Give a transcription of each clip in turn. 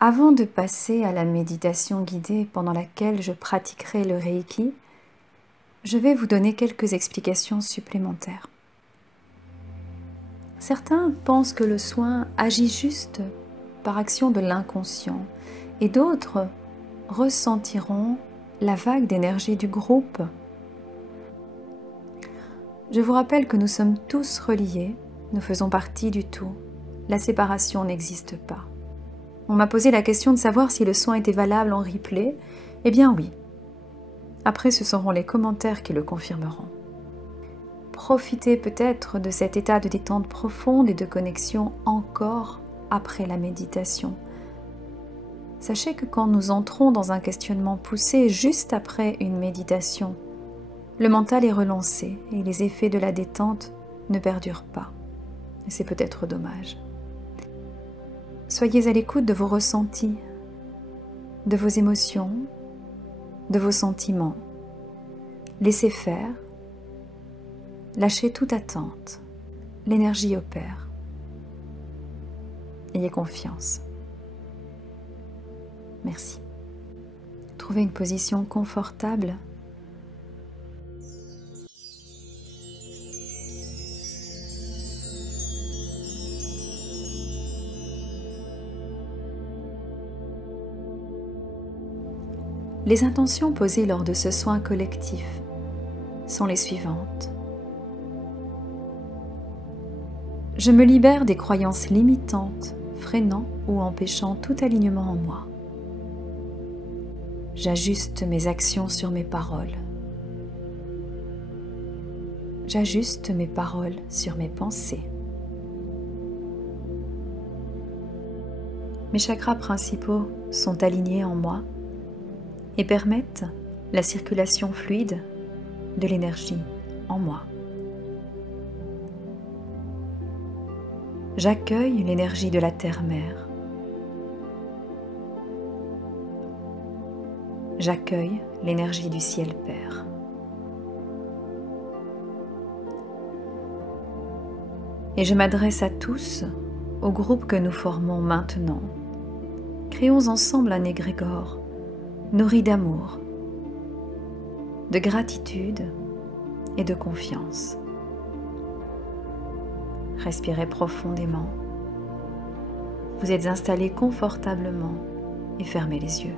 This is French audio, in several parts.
Avant de passer à la méditation guidée pendant laquelle je pratiquerai le Reiki, je vais vous donner quelques explications supplémentaires. Certains pensent que le soin agit juste par action de l'inconscient et d'autres ressentiront la vague d'énergie du groupe. Je vous rappelle que nous sommes tous reliés, nous faisons partie du tout. La séparation n'existe pas. On m'a posé la question de savoir si le soin était valable en replay. Eh bien oui. Après, ce seront les commentaires qui le confirmeront. Profitez peut-être de cet état de détente profonde et de connexion encore après la méditation. Sachez que quand nous entrons dans un questionnement poussé juste après une méditation, le mental est relancé et les effets de la détente ne perdurent pas. Et c'est peut-être dommage. Soyez à l'écoute de vos ressentis, de vos émotions, de vos sentiments. Laissez faire. Lâchez toute attente. L'énergie opère. Ayez confiance. Merci. Trouvez une position confortable. Les intentions posées lors de ce soin collectif sont les suivantes. Je me libère des croyances limitantes, freinant ou empêchant tout alignement en moi. J'ajuste mes actions sur mes paroles. J'ajuste mes paroles sur mes pensées. Mes chakras principaux sont alignés en moi et permettent la circulation fluide de l'énergie en moi. J'accueille l'énergie de la terre-mère. J'accueille l'énergie du ciel-père. Et je m'adresse à tous, au groupe que nous formons maintenant. Créons ensemble un égrégore nourri d'amour, de gratitude et de confiance. Respirez profondément. Vous êtes installé confortablement et fermez les yeux.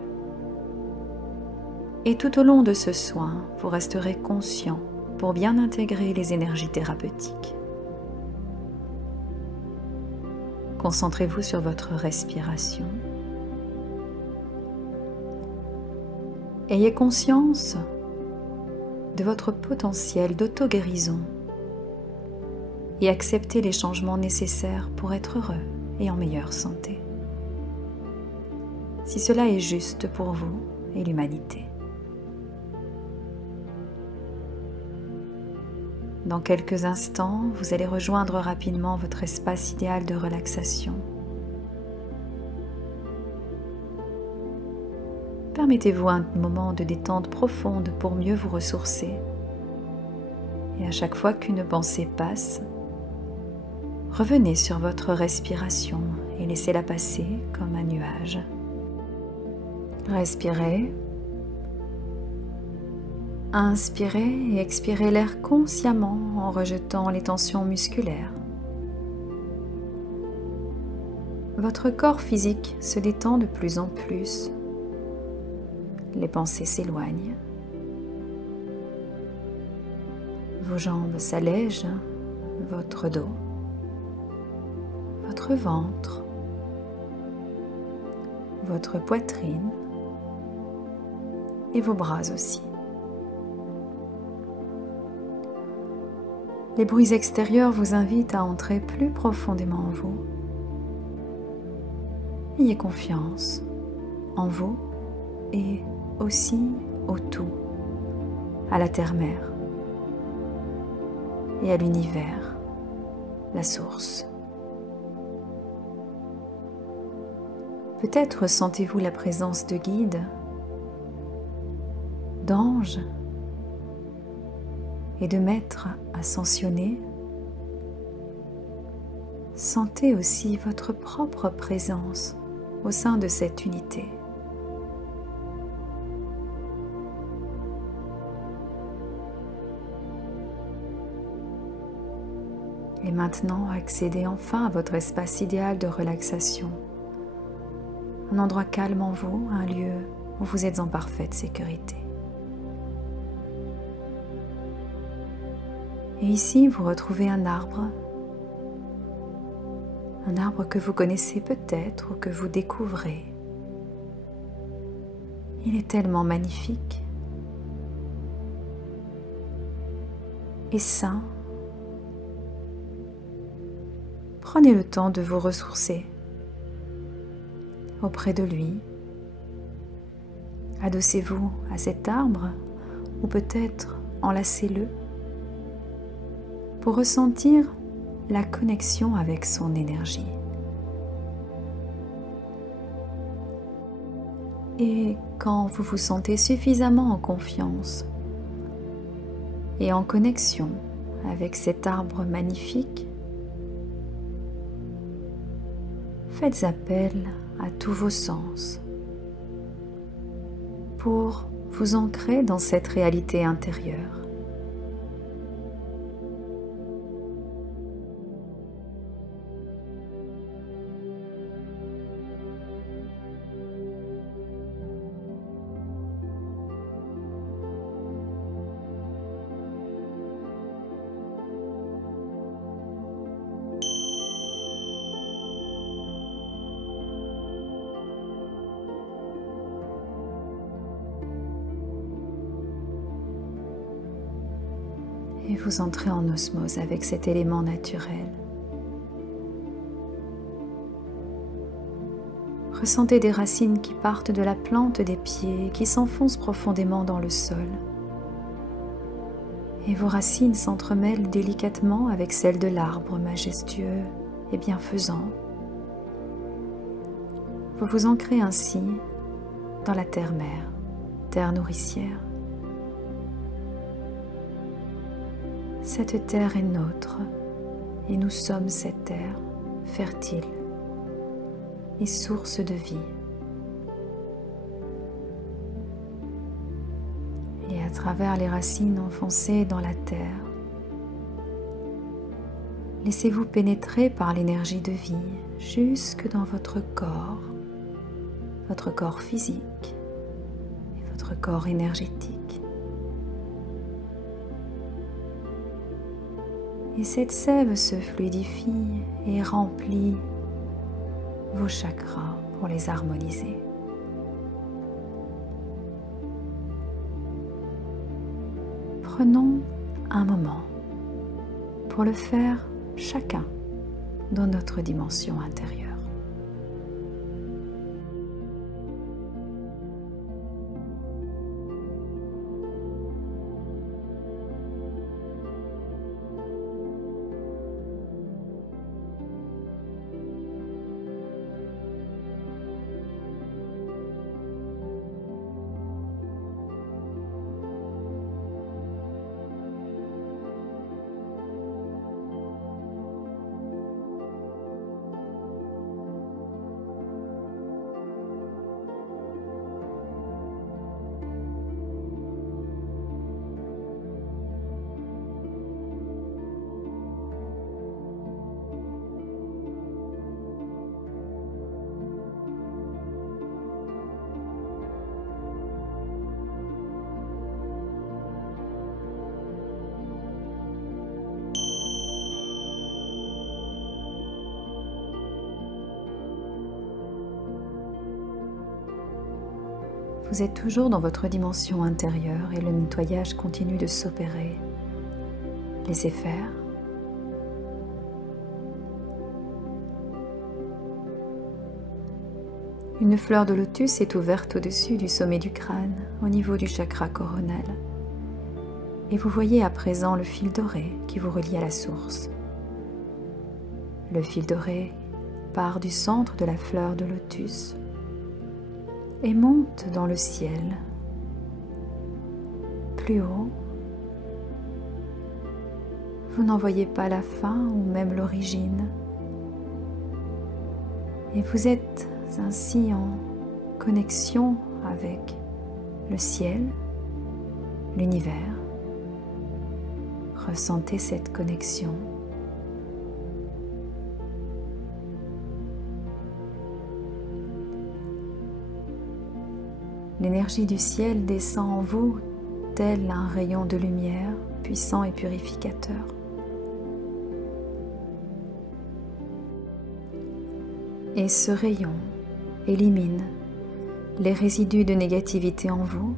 Et tout au long de ce soin, vous resterez conscient pour bien intégrer les énergies thérapeutiques. Concentrez-vous sur votre respiration. Ayez conscience de votre potentiel d'auto-guérison et acceptez les changements nécessaires pour être heureux et en meilleure santé. Si cela est juste pour vous et l'humanité. Dans quelques instants, vous allez rejoindre rapidement votre espace idéal de relaxation. Permettez-vous un moment de détente profonde pour mieux vous ressourcer. Et à chaque fois qu'une pensée passe, revenez sur votre respiration et laissez-la passer comme un nuage. Respirez. Inspirez et expirez l'air consciemment en rejetant les tensions musculaires. Votre corps physique se détend de plus en plus. Les pensées s'éloignent. Vos jambes s'allègent, votre dos, votre ventre, votre poitrine et vos bras aussi. Les bruits extérieurs vous invitent à entrer plus profondément en vous. Ayez confiance en vous et aussi au tout, à la terre-mère et à l'univers, la source. Peut-être ressentez-vous la présence de guides, d'anges et de maîtres ascensionnés. Sentez aussi votre propre présence au sein de cette unité. Et maintenant, accédez enfin à votre espace idéal de relaxation. Un endroit calme en vous, un lieu où vous êtes en parfaite sécurité. Et ici, vous retrouvez un arbre que vous connaissez peut-être ou que vous découvrez. Il est tellement magnifique et sain. Prenez le temps de vous ressourcer auprès de lui. Adossez-vous à cet arbre ou peut-être enlacez-le pour ressentir la connexion avec son énergie. Et quand vous vous sentez suffisamment en confiance et en connexion avec cet arbre magnifique, faites appel à tous vos sens pour vous ancrer dans cette réalité intérieure. Et vous entrez en osmose avec cet élément naturel. Ressentez des racines qui partent de la plante des pieds et qui s'enfoncent profondément dans le sol. Et vos racines s'entremêlent délicatement avec celles de l'arbre majestueux et bienfaisant. Vous vous ancrez ainsi dans la terre-mère, terre nourricière. Cette terre est nôtre et nous sommes cette terre fertile et source de vie. Et à travers les racines enfoncées dans la terre, laissez-vous pénétrer par l'énergie de vie jusque dans votre corps physique et votre corps énergétique. Et cette sève se fluidifie et remplit vos chakras pour les harmoniser. Prenons un moment pour le faire chacun dans notre dimension intérieure. Vous êtes toujours dans votre dimension intérieure et le nettoyage continue de s'opérer. Laissez faire. Une fleur de lotus est ouverte au-dessus du sommet du crâne, au niveau du chakra coronal. Et vous voyez à présent le fil doré qui vous relie à la source. Le fil doré part du centre de la fleur de lotus et monte dans le ciel. Plus haut, vous n'en voyez pas la fin ou même l'origine. Et vous êtes ainsi en connexion avec le ciel, l'univers. Ressentez cette connexion. L'énergie du ciel descend en vous tel un rayon de lumière puissant et purificateur. Et ce rayon élimine les résidus de négativité en vous,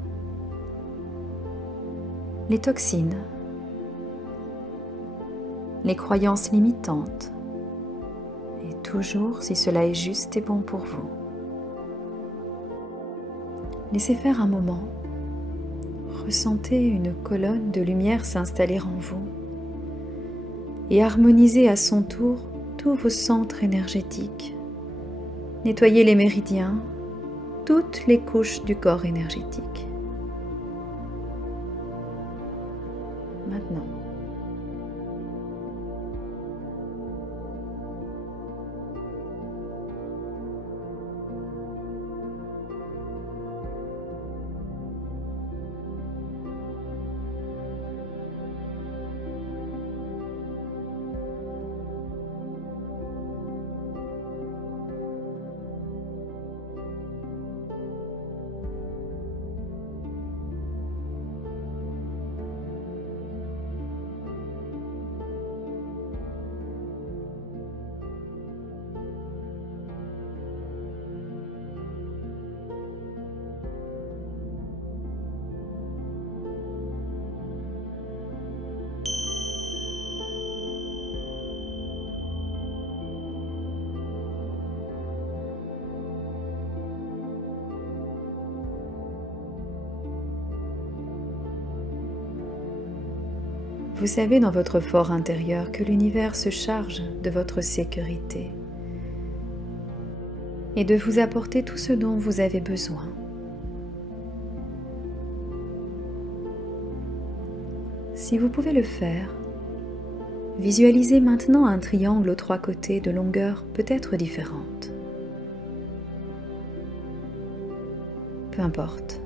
les toxines, les croyances limitantes, et toujours si cela est juste et bon pour vous. Laissez faire un moment, ressentez une colonne de lumière s'installer en vous et harmonisez à son tour tous vos centres énergétiques. Nettoyez les méridiens, toutes les couches du corps énergétique. Maintenant, vous savez dans votre fort intérieur que l'univers se charge de votre sécurité et de vous apporter tout ce dont vous avez besoin. Si vous pouvez le faire, visualisez maintenant un triangle aux 3 côtés de longueur peut-être différente. Peu importe.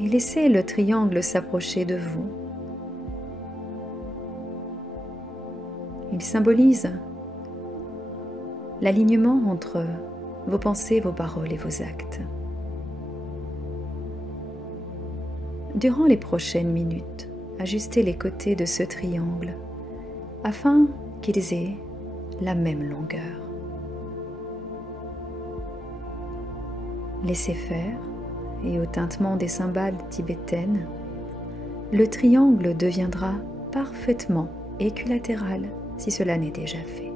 Et laissez le triangle s'approcher de vous. Il symbolise l'alignement entre vos pensées, vos paroles et vos actes. Durant les prochaines minutes, ajustez les côtés de ce triangle afin qu'ils aient la même longueur. Laissez faire. Et au tintement des cymbales tibétaines, le triangle deviendra parfaitement équilatéral si cela n'est déjà fait.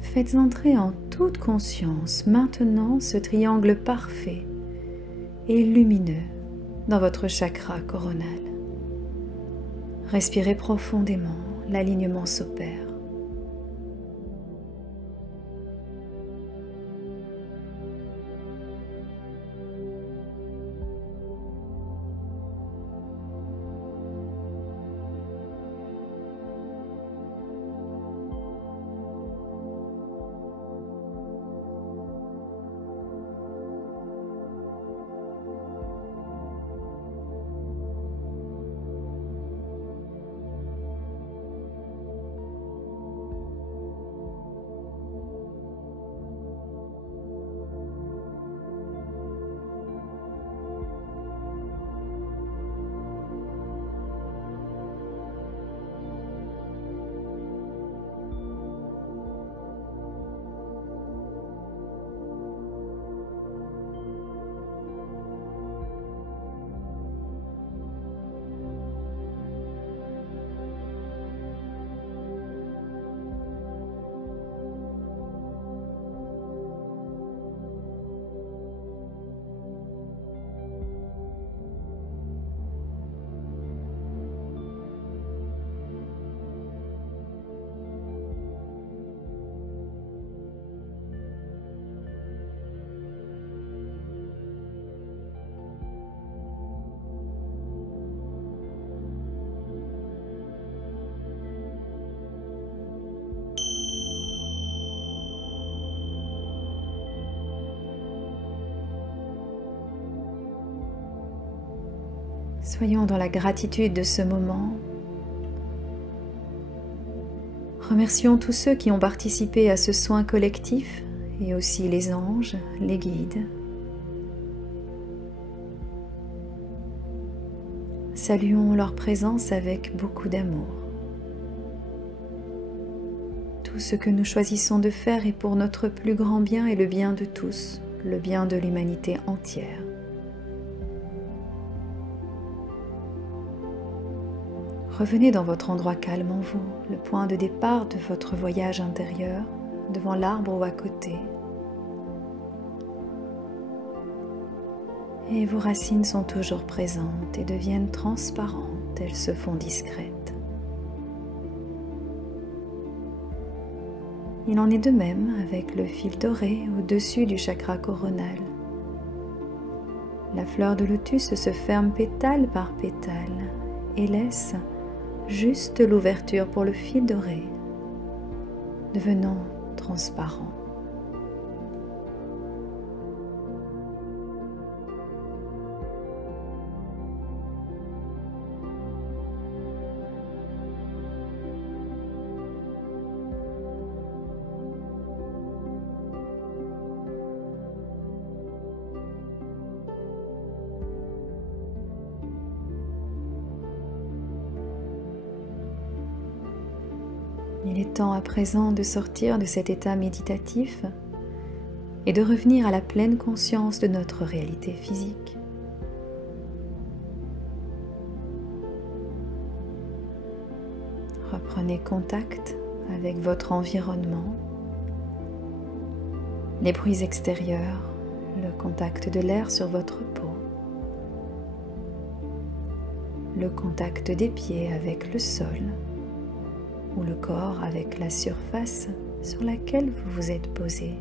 Faites entrer en toute conscience maintenant ce triangle parfait et lumineux dans votre chakra coronal. Respirez profondément, l'alignement s'opère. Soyons dans la gratitude de ce moment. Remercions tous ceux qui ont participé à ce soin collectif et aussi les anges, les guides. Saluons leur présence avec beaucoup d'amour. Tout ce que nous choisissons de faire est pour notre plus grand bien et le bien de tous, le bien de l'humanité entière. Revenez dans votre endroit calme en vous, le point de départ de votre voyage intérieur, devant l'arbre ou à côté. Et vos racines sont toujours présentes et deviennent transparentes, elles se font discrètes. Il en est de même avec le fil doré au-dessus du chakra coronal. La fleur de lotus se ferme pétale par pétale et laisse juste l'ouverture pour le fil doré, devenant transparent. Il est temps à présent de sortir de cet état méditatif et de revenir à la pleine conscience de notre réalité physique. Reprenez contact avec votre environnement, les bruits extérieurs, le contact de l'air sur votre peau, le contact des pieds avec le sol, ou le corps avec la surface sur laquelle vous vous êtes posé.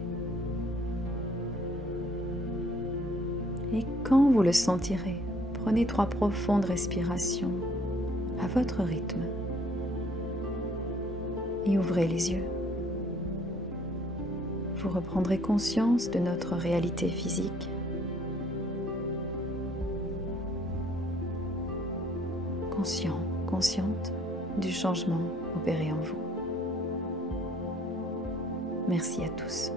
Et quand vous le sentirez, prenez 3 profondes respirations à votre rythme et ouvrez les yeux. Vous reprendrez conscience de notre réalité physique. Conscient, consciente du changement opéré en vous. Merci à tous.